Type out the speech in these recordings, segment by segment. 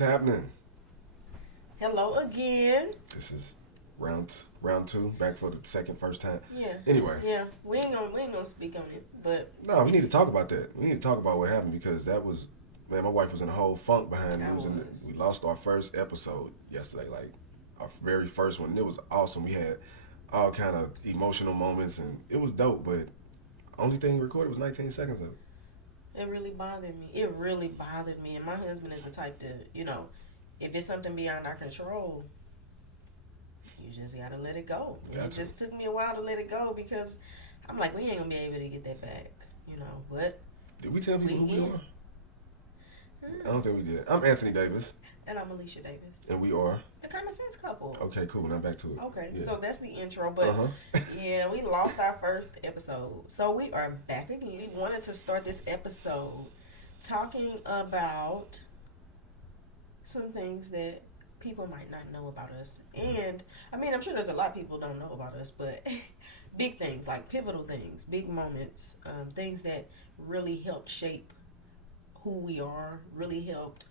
happening? Hello again. This is round two, back for the first time. Yeah. Anyway. Yeah. We ain't gonna speak on it, but no, we need to talk about that. We need to talk about what happened because that was, man, my wife was in a whole funk behind news, and we lost our first episode yesterday, like our very first one. It was awesome. We had all kind of emotional moments, and it was dope. But only thing recorded was 19 seconds of it. It really bothered me. And my husband is the type to, if it's something beyond our control, you just gotta let it go. And it just took me a while to let it go because I'm like, we ain't gonna be able to get that back, But did we tell people who we are? I don't think we did. I'm Anthony Davis. And I'm Aleisha Davis. And we are the Common Sense Couple. Okay, cool. Now back to it. Okay, yeah. So that's the intro. But yeah, we lost our first episode. So we are back again. We wanted to start this episode talking about some things that people might not know about us. And, I'm sure there's a lot of people don't know about us, but big things, like pivotal things, big moments, things that really helped shape who we are, really helped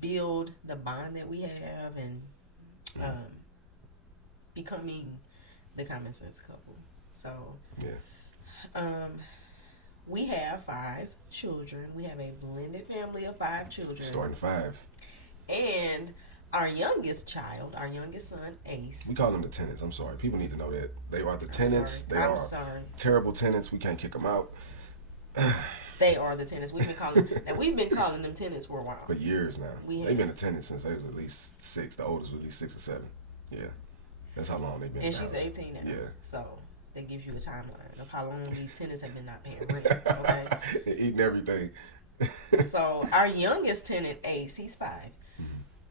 build the bond that we have, and becoming the Common Sense Couple. So, we have 5 children. We have a blended family of 5 children. Starting 5. And our youngest child, our youngest son, Ace. We call them the tenants. I'm sorry. People need to know that. They are the tenants. They are terrible tenants. We can't kick them out. They are the tenants. We've been calling them tenants for a while. For years now. They've been a tenant since they was at least 6. The oldest was at least 6 or 7. Yeah. That's how long they've been. And she's 18 now. Yeah. So that gives you a timeline of how long these tenants have been not paying rent. Okay? Eating everything. So our youngest tenant, Ace, he's 5. Mm-hmm.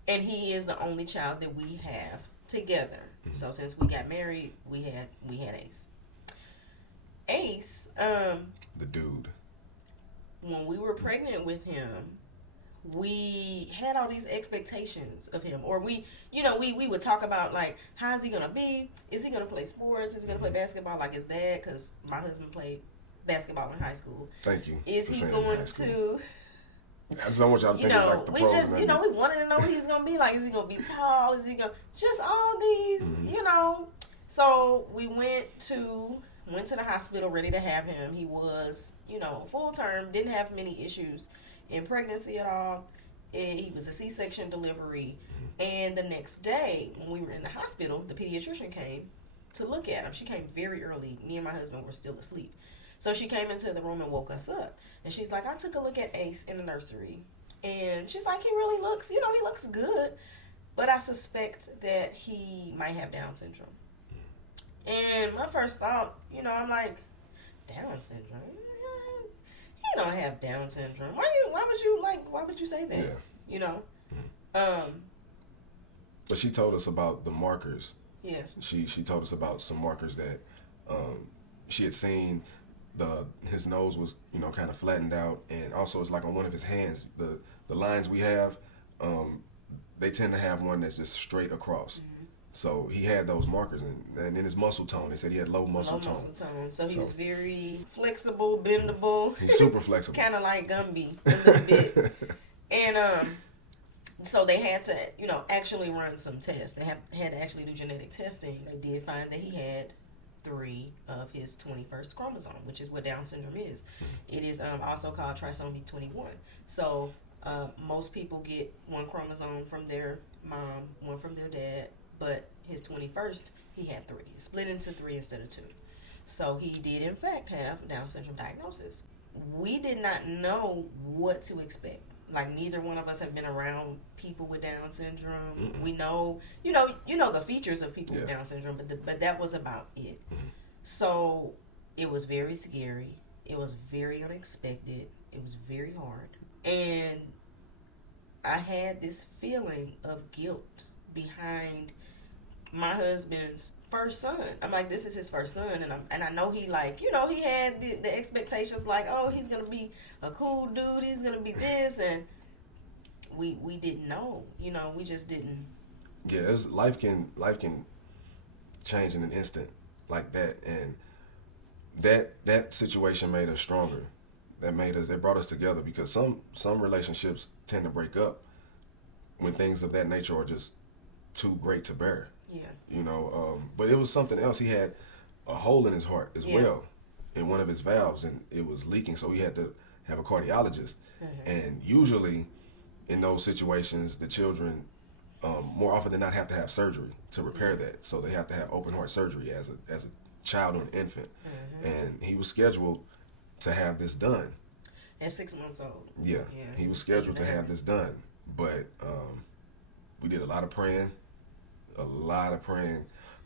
And he is the only child that we have together. Mm-hmm. So since we got married, we had Ace. Ace, the dude. When we were pregnant with him, we had all these expectations of him. Or we would talk about, like, how's he going to be? Is he going to play sports? Is he going to play basketball like his dad? Because my husband played basketball in high school. Thank you. Is he going to... I just don't want y'all to think like the pros. We wanted to know what he was going to be like. Is he going to be tall? Is he going to... Just all these, So we went to the hospital ready to have him. He was, full term, didn't have many issues in pregnancy at all. He was a C-section delivery. And the next day, when we were in the hospital, the pediatrician came to look at him. She came very early. Me and my husband were still asleep. So she came into the room and woke us up. And she's like, I took a look at Ace in the nursery. And she's like, he really looks, he looks good. But I suspect that he might have Down syndrome. And my first thought, I'm like, Down syndrome? He don't have Down syndrome. Why would you say that? Yeah. But she told us about the markers. Yeah. She told us about some markers that she had seen. His nose was, kind of flattened out, and also it's like on one of his hands, the lines we have, they tend to have one that's just straight across. Mm-hmm. So he had those markers, and in his muscle tone, they said he had low muscle tone. So he was very flexible, bendable. He's super flexible. Kind of like Gumby a little bit. And so they had to, actually run some tests. They had to actually do genetic testing. They did find that he had 3 of his 21st chromosome, which is what Down syndrome is. Mm-hmm. It is also called trisomy 21. So most people get 1 chromosome from their mom, 1 from their dad, but his 21st, he had 3. He split into 3 instead of 2. So he did, in fact, have Down syndrome diagnosis. We did not know what to expect. Like, neither one of us have been around people with Down syndrome. Mm-mm. We know, the features of people with Down syndrome, but that was about it. Mm-hmm. So it was very scary. It was very unexpected. It was very hard. And I had this feeling of guilt behind my husband's first son. I'm like, this is his first son, and I know he he had the expectations like, oh, he's gonna be a cool dude, he's gonna be this, and we didn't know, we just didn't. Yeah, life can change in an instant like that, and that situation made us stronger. That brought us together, because some relationships tend to break up when things of that nature are just too great to bear. Yeah. You know, but it was something else. He had a hole in his heart as well, in one of his valves, and it was leaking. So he had to have a cardiologist. And usually, in those situations, the children more often than not have to have surgery to repair that. So they have to have open heart surgery as a child or an infant. And he was scheduled to have this done. At 6 months old. Yeah, he was scheduled to have this done, but we did a lot of praying,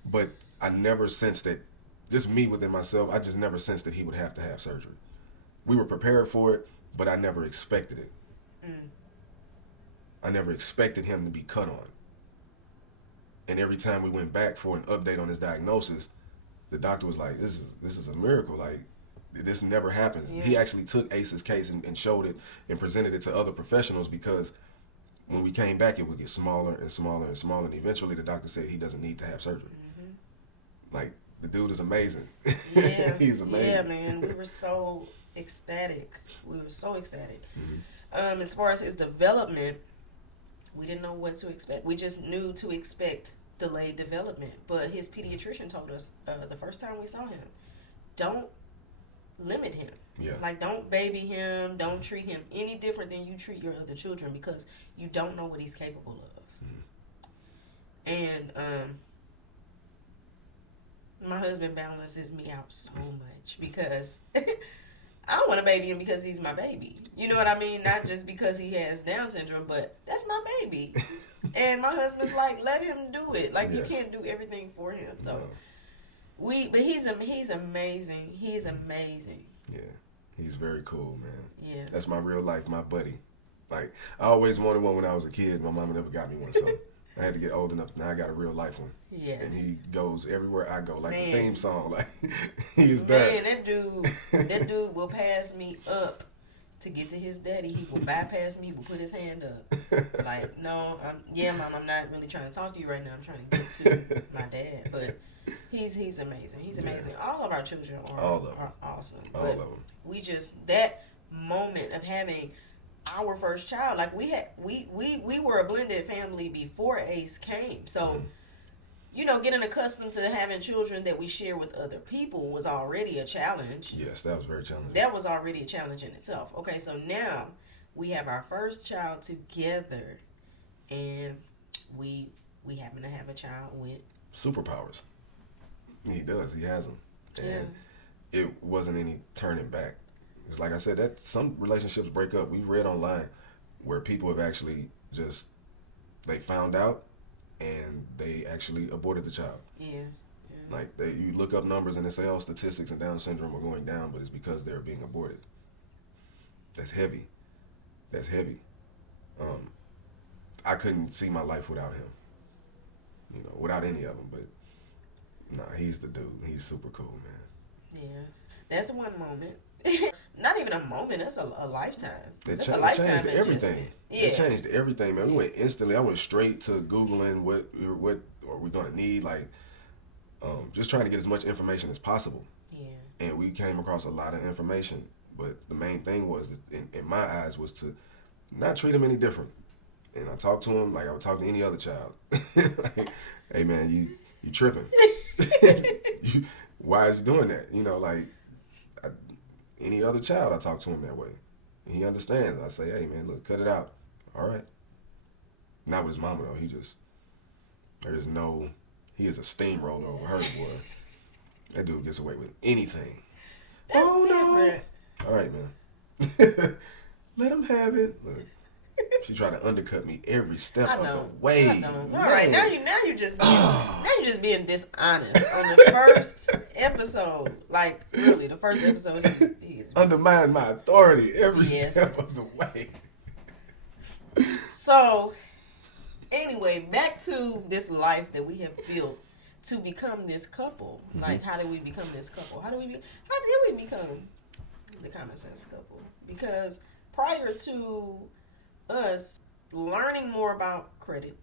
but I never sensed that, just me within myself, I just never sensed that he would have to have surgery. We were prepared for it, but I never expected it. I never expected him to be cut on. And every time we went back for an update on his diagnosis, the doctor was like, this is a miracle. Like, this never happens. Yeah. He actually took Ace's case and showed it and presented it to other professionals, because when we came back, it would get smaller and smaller and smaller. And eventually the doctor said he doesn't need to have surgery. Like, the dude is amazing. Yeah. He's amazing. Yeah, man. We were so ecstatic. As far as his development, we didn't know what to expect. We just knew to expect delayed development. But his pediatrician told us the first time we saw him, don't limit him. Yeah. Like, don't baby him. Don't treat him any different than you treat your other children, because you don't know what he's capable of. And my husband balances me out so much, because I want to baby him because he's my baby. You know what I mean? Not just because he has Down syndrome, but that's my baby. And my husband's like, let him do it. Like, you can't do everything for him. So but he's amazing. He's amazing. Yeah. He's very cool, man. Yeah. That's my real life, my buddy. Like, I always wanted one when I was a kid. My mama never got me one, so I had to get old enough. Now I got a real life one. Yes. And he goes everywhere I go, like Man. the theme song. Like, he's there. Man, that dude will pass me up to get to his daddy. He will bypass me. He will put his hand up. Like, no, Mom, I'm not really trying to talk to you right now. I'm trying to get to my dad. But he's amazing. He's amazing. Yeah. All of our children are awesome. All of them. We just, that moment of having our first child, like, we were a blended family before Ace came. So, you know, getting accustomed to having children that we share with other people was already a challenge. Yes, that was very challenging. That was already a challenge in itself. Okay, so now we have our first child together, and we happen to have a child with superpowers. He does. He has them. And it wasn't any turning back. It's like I said, that some relationships break up. We've read online where people have actually just, they found out and they actually aborted the child. Yeah. Like, you look up numbers and they say, oh, statistics in Down syndrome are going down, but it's because they're being aborted. That's heavy. I couldn't see my life without him. You know, without any of them. But nah, he's the dude. He's super cool, man. Yeah. That's one moment. Not even a moment. That's a lifetime. It lifetime changed everything. Yeah. It changed everything, man. We went instantly. I went straight to Googling what are we going to need, like, just trying to get as much information as possible. Yeah. And we came across a lot of information. But the main thing was, in my eyes, was to not treat him any different. And I talked to him like I would talk to any other child. Like, hey, man, you tripping. Why is you doing that? You know, like, any other child, I talk to him that way. And he understands. I say, hey, man, look, cut it out. All right. Not with his mama, though. He is a steamroller over her, boy. That dude gets away with anything. That's different. No. All right, man. Let him have it. Look, she tried to undercut me every step of the way. I know. All right, now you're just being dishonest on the first episode. Like, really, the first episode he is undermine my authority every step of the way. So, anyway, back to this life that we have built to become this couple. Mm-hmm. Like, how did we become this couple? How did we become the common sense couple? Because prior to us learning more about credit,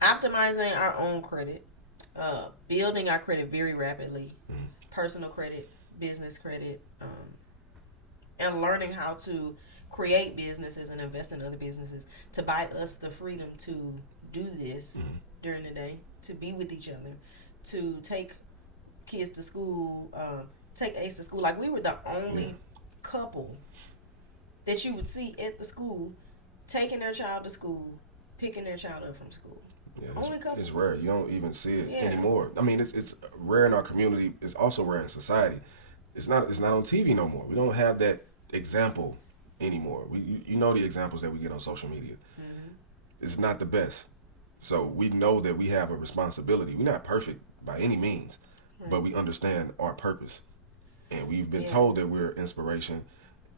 optimizing our own credit, building our credit very rapidly, personal credit, business credit, and learning how to create businesses and invest in other businesses, to buy us the freedom to do this during the day, to be with each other, to take kids to school, take Ace to school. Like, we were the only couple that you would see at the school taking their child to school, picking their child up from school. Yeah, Only couple. it's rare. You don't even see it anymore. I mean, it's rare in our community. It's also rare in society. It's not on TV no more. We don't have that example anymore. You know the examples that we get on social media. It's not the best. So we know that we have a responsibility. We're not perfect by any means, but we understand our purpose. And we've been told that we're inspiration.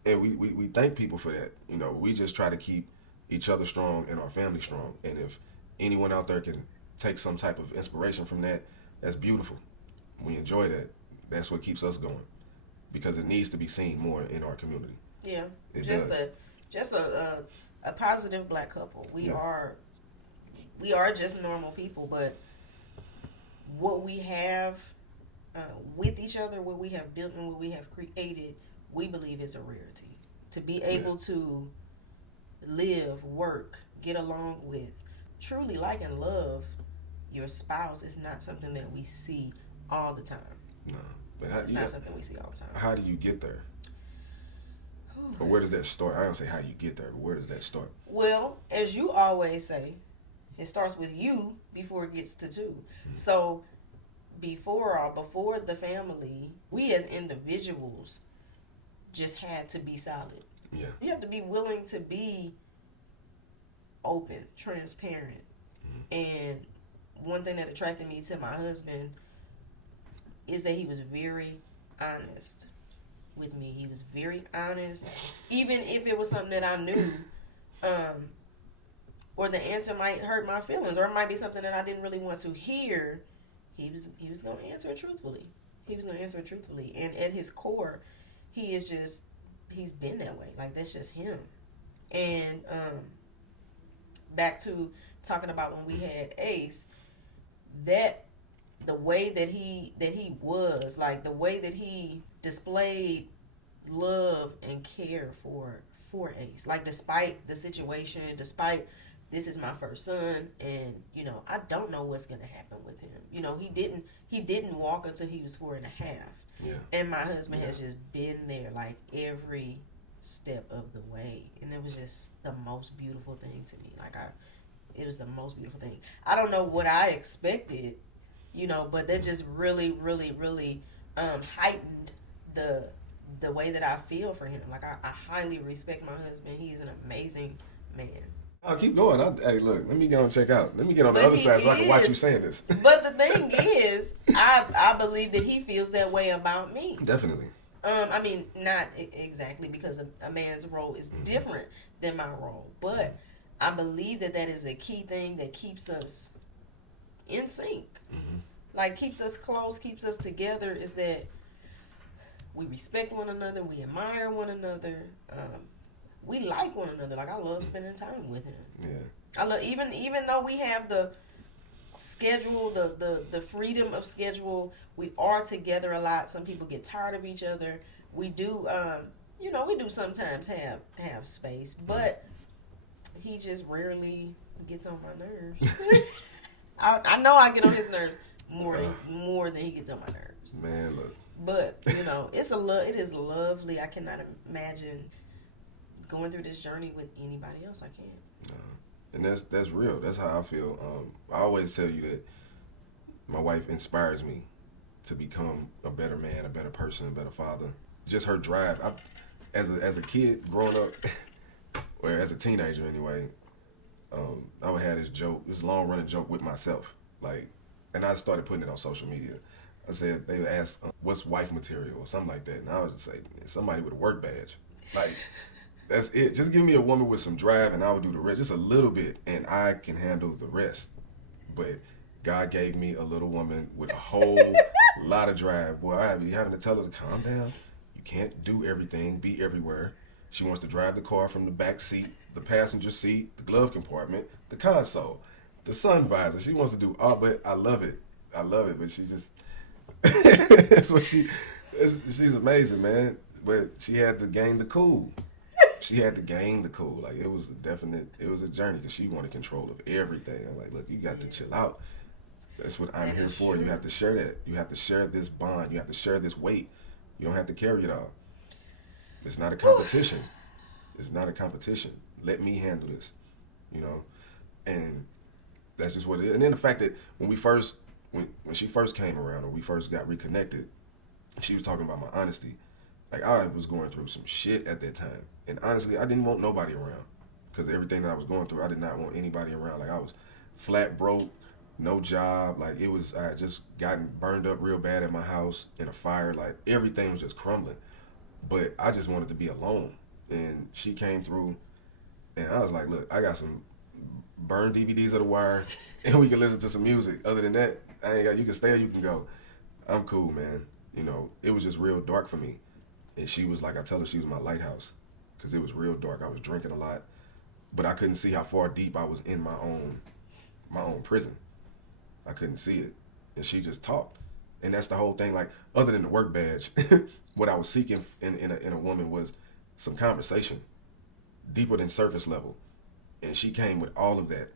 And we thank people for that. You know, we just try to keep each other strong and our family strong. And if anyone out there can take some type of inspiration from that, that's beautiful. We enjoy that. That's what keeps us going, because it needs to be seen more in our community. Yeah, it just a positive black couple. We are just normal people, but what we have with each other, what we have built and what we have created, we believe is a rarity. To be able to live, work, get along with, truly like and love your spouse is not something that we see all the time. No, but it's not something we see all the time. How do you get there? Or where does that start? I don't say how you get there, but where does that start? Well, as you always say, it starts with you before it gets to two. So before the family, we as individuals just had to be solid. Yeah. You have to be willing to be open, transparent. And one thing that attracted me to my husband is that he was very honest with me. He was very honest, even if it was something that I knew, or the answer might hurt my feelings, or it might be something that I didn't really want to hear. He was going to answer it truthfully. And at his core, he's been that way. Like, that's just him. And back to talking about when we had Ace, that the way that he was, like the way that he displayed love and care for Ace, like despite the situation, despite this is my first son, and you know, I don't know what's gonna happen with him. You know, he didn't walk until he was 4.5. Yeah. And my husband has just been there like every step of the way, and it was just the most beautiful thing to me. It was the most beautiful thing. I don't know what I expected, you know, but that just really, really, really heightened the way that I feel for him. Like, I highly respect my husband. He's an amazing man. Oh, keep going. Hey, look, let me go and check out. Let me get on the other side so I can watch you saying this. But the thing is, I believe that he feels that way about me. Definitely. I mean, not exactly, because a man's role is different than my role. But I believe that is a key thing that keeps us in sync. Like, keeps us close, keeps us together, is that we respect one another, we admire one another, we like one another. Like, I love spending time with him. Yeah. I love, even though we have the schedule, the freedom of schedule, we are together a lot. Some people get tired of each other. We do, we do sometimes have space, but he just rarely gets on my nerves. I know I get on his nerves more than he gets on my nerves. Man, look. But you know, it is lovely. I cannot imagine going through this journey with anybody else. I can't. And that's real. That's how I feel. I always tell you that my wife inspires me to become a better man, a better person, a better father. Just her drive. As a kid growing up, or as a teenager anyway, I would have this long running joke with myself. Like, and I started putting it on social media. I said, they would ask, what's wife material or something like that. And I would just say, somebody with a work badge. Like, that's it. Just give me a woman with some drive and I would do the rest. Just a little bit and I can handle the rest. But God gave me a little woman with a whole lot of drive. Boy, I be having to tell her to calm down. You can't do everything, be everywhere. She wants to drive the car from the back seat, the passenger seat, the glove compartment, the console, the sun visor. She wants to do all, but I love it. But she just, that's what she's amazing, man. But she had to gain the cool. She had to gain the cool. Like, it was a journey because she wanted control of everything. I'm like, look, you got to chill out. That's what I'm here for. True. You have to share that. You have to share this bond. You have to share this weight. You don't have to carry it all. It's not a competition. It's not a competition. Let me handle this, and that's just what it is. And then the fact that when she first came around, or we first got reconnected, she was talking about my honesty. Like, I was going through some shit at that time, and honestly, I didn't want nobody around because everything that I was going through, I did not want anybody around. Like, I was flat broke, no job. Like, I had just gotten burned up real bad at my house in a fire. Like, everything was just crumbling. But I just wanted to be alone. And she came through, and I was like, look, I got some burned DVDs of The Wire, and we can listen to some music. Other than that, you can stay or you can go. I'm cool, man. It was just real dark for me. And she was like, I tell her she was my lighthouse because it was real dark. I was drinking a lot, but I couldn't see how far deep I was in my own prison. I couldn't see it. And she just talked. And that's the whole thing. Like, other than the work badge, what I was seeking in a woman was some conversation, deeper than surface level. And she came with all of that.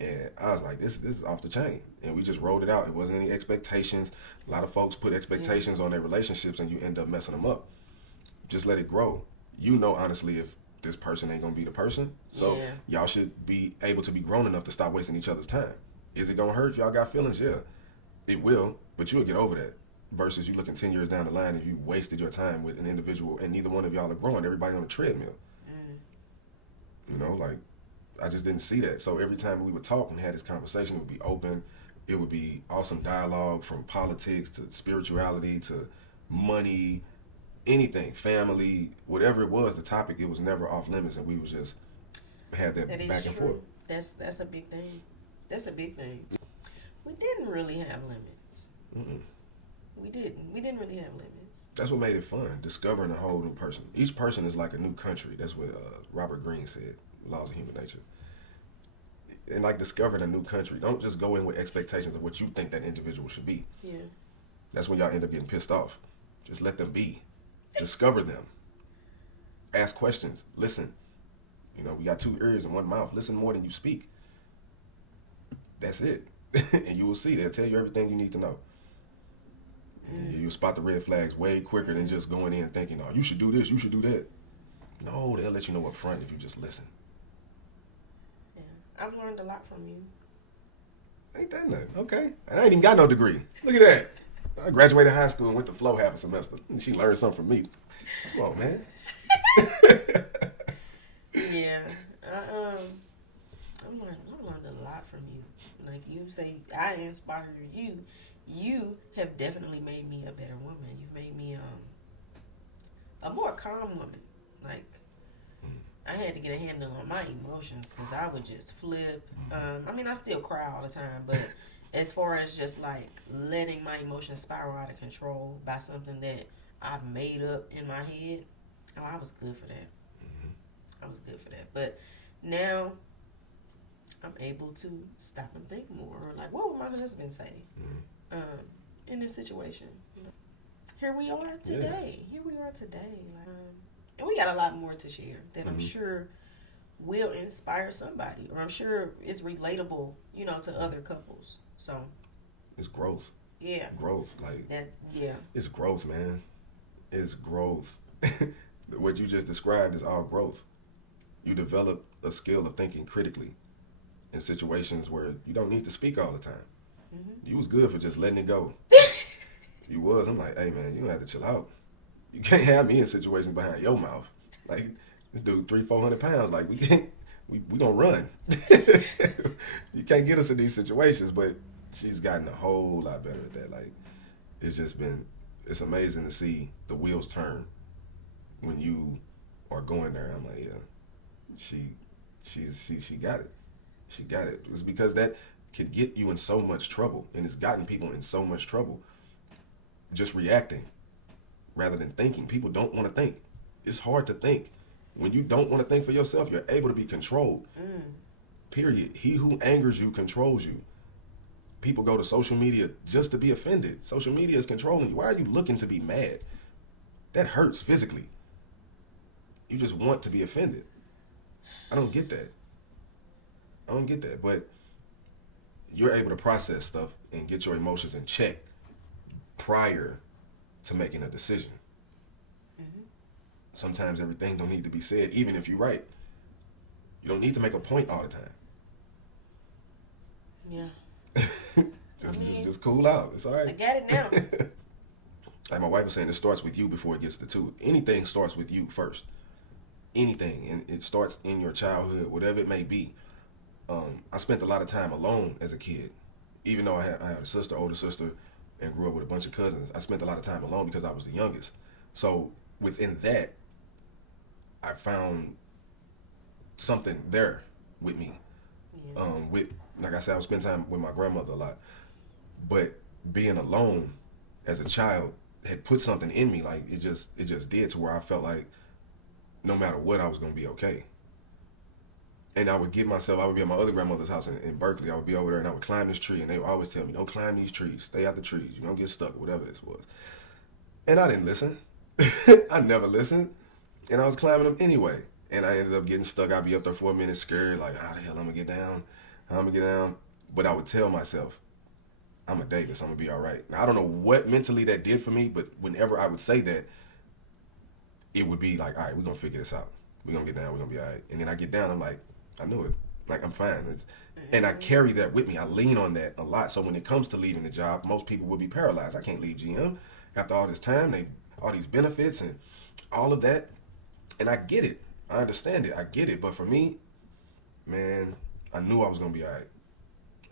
And I was like, this is off the chain. And we just rolled it out. It wasn't any expectations. A lot of folks put expectations on their relationships, and you end up messing them up. Just let it grow. Honestly, if this person ain't going to be the person. So y'all should be able to be grown enough to stop wasting each other's time. Is it going to hurt if y'all got feelings? Yeah, it will. But you'll get over that. Versus you looking 10 years down the line and you wasted your time with an individual and neither one of y'all are growing. Everybody on a treadmill. Like, I just didn't see that. So every time we would talk and had this conversation, it would be open. It would be awesome dialogue, from politics to spirituality to money, anything, family, whatever it was, the topic, it was never off limits, and we was just had that back and forth. That's a big thing. That's a big thing. We didn't really have limits. Mm-mm. We didn't really have limits. That's what made it fun, discovering a whole new person. Each person is like a new country. That's what Robert Greene said, Laws of Human Nature. And like discovering a new country. Don't just go in with expectations of what you think that individual should be. Yeah. That's when y'all end up getting pissed off. Just let them be. Discover them. Ask questions. Listen. We got 2 ears and 1 mouth. Listen more than you speak. That's it. And you will see. They'll tell you everything you need to know. You'll spot the red flags way quicker than just going in thinking, oh, you should do this, you should do that. No, they'll let you know up front if you just listen. Yeah. I've learned a lot from you. Ain't that nothing? Okay. And I ain't even got no degree. Look at that. I graduated high school and went to Flow half a semester. And she learned something from me. Come on, man. Yeah. I've learned a lot from you. Like you say, I inspire you. You have definitely made me a better woman. You've made me a more calm woman. Like, I had to get a handle on my emotions because I would just flip. I still cry all the time, but as far as just like letting my emotions spiral out of control by something that I've made up in my head, I was good for that. I was good for that. But now I'm able to stop and think more. Like, what would my husband say in this situation? Here we are today. Yeah. Here we are today. And we got a lot more to share that I'm sure will inspire somebody, or I'm sure it's relatable, to other couples. So it's growth. Yeah. Growth. Like that. Yeah. It's growth, man. It's growth. What you just described is all growth. You develop a skill of thinking critically in situations where you don't need to speak all the time. You was good for just letting it go. You was. I'm like, hey, man, you don't have to chill out. You can't have me in situations behind your mouth. Like, this dude 300-400 pounds. Like, we gonna run. You can't get us in these situations, but she's gotten a whole lot better at that. Like, it's amazing to see the wheels turn when you are going there. I'm like, yeah, she got it. She got it. It's because that could get you in so much trouble, and it's gotten people in so much trouble just reacting rather than thinking. People don't want to think. It's hard to think. When you don't want to think for yourself, you're able to be controlled. Period. He who angers you controls you. People go to social media just to be offended. Social media is controlling you. Why are you looking to be mad? That hurts physically. You just want to be offended. I don't get that. But you're able to process stuff and get your emotions in check prior to making a decision. Mm-hmm. Sometimes everything don't need to be said, even if you're right. You don't need to make a point all the time. Yeah. Just cool out. It's all right. I got it now. Like my wife was saying, it starts with you before it gets to two. Anything starts with you first. Anything, and it starts in your childhood, whatever it may be. I spent a lot of time alone as a kid, even though I had a sister, older sister, and grew up with a bunch of cousins. I spent a lot of time alone because I was the youngest. So within that, I found something there with me. Yeah. Like I said, I would spend time with my grandmother a lot, but being alone as a child had put something in me. Like it just did, to where I felt like no matter what, I was gonna be okay. And I would be at my other grandmother's house in Berkeley. I would be over there and I would climb this tree, and they would always tell me, don't climb these trees, stay out the trees, you're gonna get stuck, whatever this was. And I didn't listen. I never listened. And I was climbing them anyway. And I ended up getting stuck. I'd be up there for a minute scared, like, how the hell I'm gonna get down? How I'm gonna get down? But I would tell myself, I'm a Davis, I'm gonna be all right. Now, I don't know what mentally that did for me, but whenever I would say that, it would be like, all right, we're gonna figure this out. We're gonna get down, we're gonna be all right. And then I get down, I'm like, I knew it. Like, I'm fine. And I carry that with me. I lean on that a lot. So when it comes to leaving the job, most people will be paralyzed. I can't leave GM after all this time, all these benefits and all of that. And I get it. I understand it. I get it. But for me, man, I knew I was going to be all right.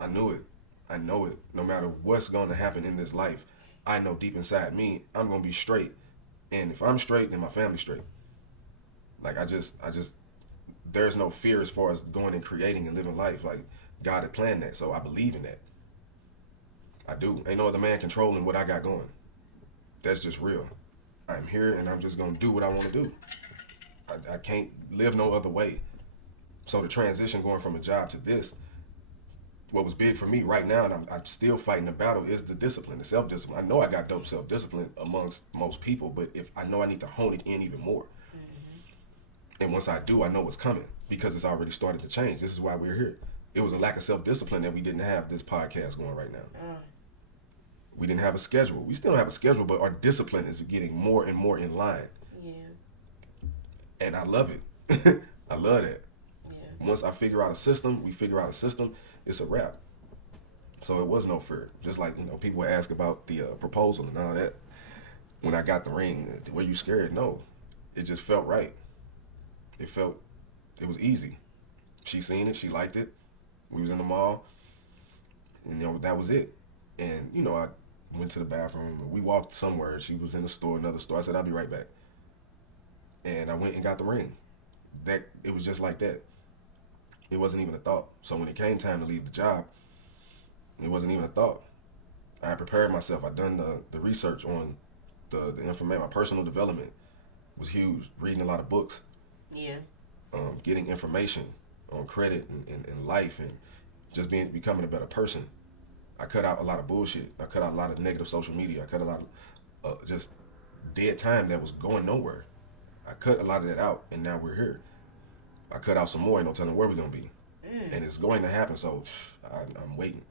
I knew it. I know it. No matter what's going to happen in this life, I know deep inside me, I'm going to be straight. And if I'm straight, then my family's straight. Like, there's no fear as far as going and creating and living life. Like, God had planned that, so I believe in that. I do. Ain't no other man controlling what I got going. That's just real. I'm here, and I'm just going to do what I want to do. I can't live no other way. So the transition going from a job to this, what was big for me right now, and I'm still fighting the battle, is the discipline, the self-discipline. I know I got dope self-discipline amongst most people, but if I know I need to hone it in even more. And once I do, I know what's coming because it's already started to change. This is why we're here. It was a lack of self-discipline that we didn't have this podcast going right now. We didn't have a schedule. We still don't have a schedule, but our discipline is getting more and more in line. Yeah. And I love it. I love that. Yeah. Once I figure out a system, it's a wrap. So it was no fear. Just like, people ask about the proposal and all that. When I got the ring, were you scared? No. It just felt right. It was easy. She seen it. She liked it. We was in the mall. And that was it. And, I went to the bathroom. We walked somewhere. She was in the store, another store. I said, I'll be right back. And I went and got the ring. It was just like that. It wasn't even a thought. So when it came time to leave the job, it wasn't even a thought. I prepared myself. I done the research on the information. My personal development was huge. Reading a lot of books. Yeah. Getting information on credit and life and just becoming a better person. I cut out a lot of bullshit. I cut out a lot of negative social media. I cut a lot of just dead time that was going nowhere. I cut a lot of that out, and now we're here. I cut out some more, and no telling where we're going to be. And it's going to happen, so I'm waiting.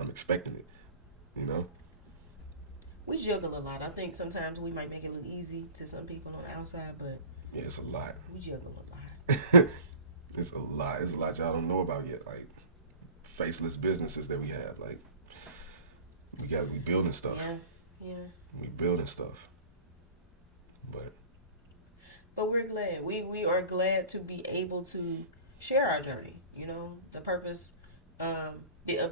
I'm expecting it, We juggle a lot. I think sometimes we might make it look easy to some people on the outside, but yeah, it's a lot. we juggle a lot. It's a lot. It's a lot y'all don't know about yet. Like, faceless businesses that we have. Like, we building stuff. Yeah. We building stuff. But we're glad. We are glad to be able to share our journey. The purpose, a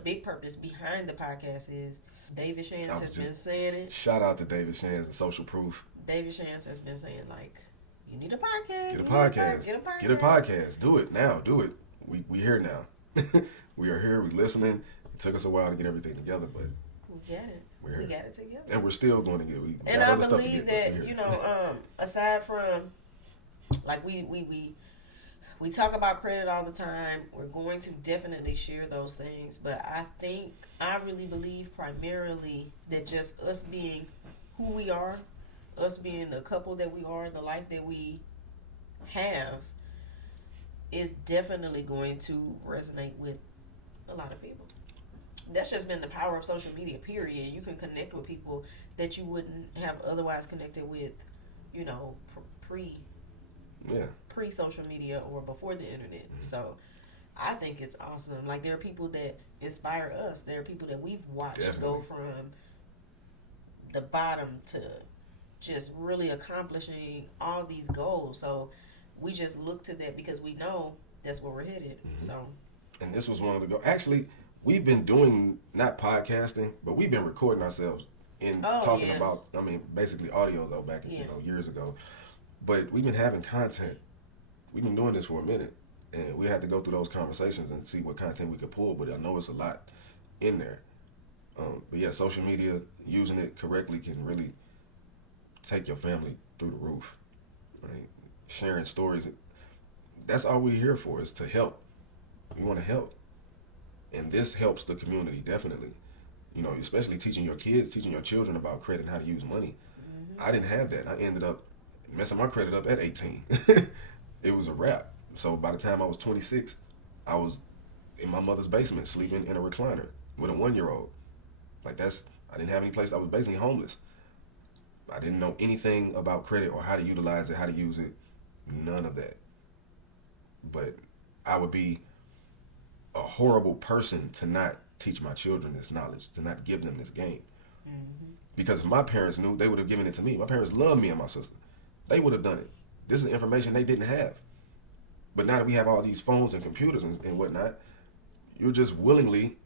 big purpose behind the podcast is David Shantz has been saying it. Shout out to David Shantz and Social Proof. David Shantz has been saying, like, you need a podcast. Get a podcast. Get a podcast. Do it now. Do it. We here now. We are here. We listening. It took us a while to get everything together, but we got it. We got it together. And we're still going to get it. We and got I other stuff to believe get, that, aside from, like, we talk about credit all the time. We're going to definitely share those things. But I really believe primarily that just us being who we are, us being the couple that we are, the life that we have is definitely going to resonate with a lot of people. That's just been the power of social media, period. You can connect with people that you wouldn't have otherwise connected with, you know, pre social media or before the internet. So I think it's awesome. Like, there are people that inspire us. There are people that we've watched go from the bottom to just really accomplishing all these goals. So we just look to that because we know that's where we're headed. So, and this was one of the goals. Actually, we've been doing, not podcasting, but we've been recording ourselves in talking about, I mean, basically audio though, back in, years ago. But we've been having content. We've been doing this for a minute, and we had to go through those conversations and see what content we could pull. But I know it's a lot in there. But yeah, social media, using it correctly can really take your family through the roof. Like, sharing stories, that's all we're here for, is to help. We want to help. And this helps the community, definitely. You know, especially teaching your kids, teaching your children about credit and how to use money. I didn't have that. I ended up messing my credit up at 18. It was a wrap. So by the time I was 26, I was in my mother's basement sleeping in a recliner with a 1-year-old. Like, I didn't have any place. I was basically homeless. I didn't know anything about credit or how to utilize it, how to use it. None of that. But I would be a horrible person to not teach my children this knowledge, to not give them this game. Because if my parents knew, they would have given it to me. My parents loved me and my sister. They would have done it. This is information they didn't have. But now that we have all these phones and computers and whatnot, you're just willingly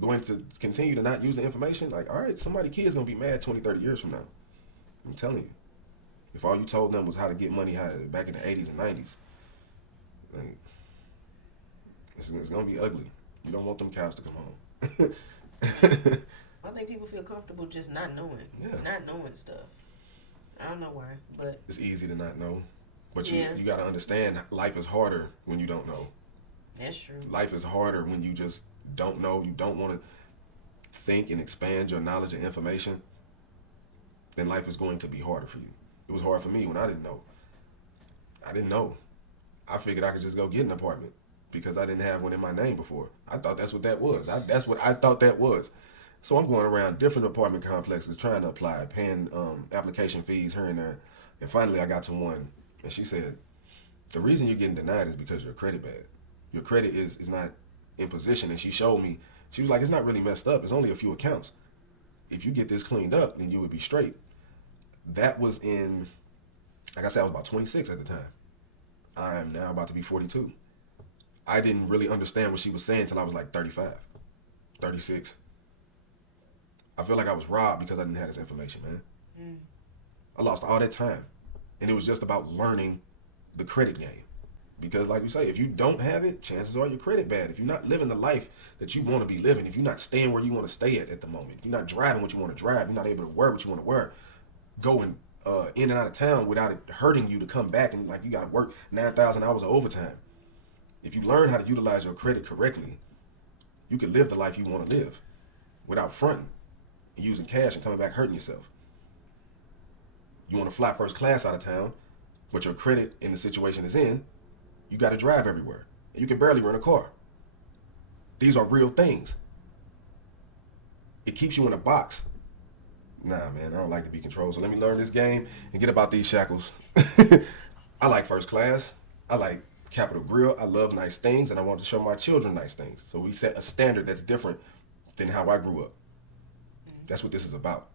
going to continue to not use the information. Like, all right, kid's going to be mad 20, 30 years from now. I'm telling you. If all you told them was how to get money back in the 80s and 90s, like, it's going to be ugly. You don't want them cows to come home. I think people feel comfortable just not knowing. Not knowing stuff. I don't know why, but it's easy to not know. But you got to understand, life is harder when you don't know. That's true. Life is harder when you just don't know. You don't want to think and expand your knowledge and information. Then life is going to be harder for you. It was hard for me when I didn't know. I didn't know. I figured I could just go get an apartment because I didn't have one in my name before. I thought that's what that was. That's what I thought that was. So I'm going around different apartment complexes trying to apply, paying application fees here and there. And finally I got to one, and she said, the reason you're getting denied is because your credit bad. Your credit is not in position. And she showed me, she was like, it's not really messed up. It's only a few accounts. If you get this cleaned up, then you would be straight. That was in, like I said, I was about 26 at the time. I'm now about to be 42. I didn't really understand what she was saying until I was like 35, 36. I feel like I was robbed because I didn't have this information, man. I lost all that time. And it was just about learning the credit game. Because like you say, if you don't have it, chances are your credit bad. If you're not living the life that you want to be living, if you're not staying where you want to stay at the moment, if you're not driving what you want to drive, you're not able to wear what you want to wear, going in and out of town without it hurting you to come back and like you got to work 9,000 hours of overtime. If you learn how to utilize your credit correctly, you can live the life you want to live without fronting and using cash and coming back hurting yourself. You want to fly first class out of town, but your credit in the situation is in, you got to drive everywhere. And you can barely rent a car. These are real things. It keeps you in a box. Nah, man, I don't like to be controlled. So let me learn this game and get about these shackles. I like first class. I like Capital Grille. I love nice things, and I want to show my children nice things. So we set a standard that's different than how I grew up. That's what this is about.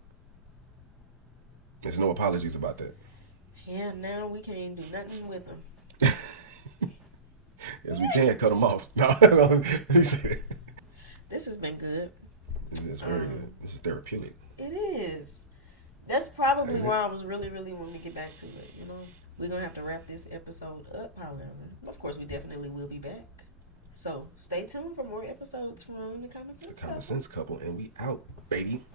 There's no apologies about that. Yeah, now we can't do nothing with them. Yes, we can cut them off. No, this has been good. It's very good. This is therapeutic. It is. That's probably why I was really, really wanting to get back to it. You know, we're gonna have to wrap this episode up. However, of course, we definitely will be back. So stay tuned for more episodes from the Common Sense Couple. Common Sense Couple, and we out, baby.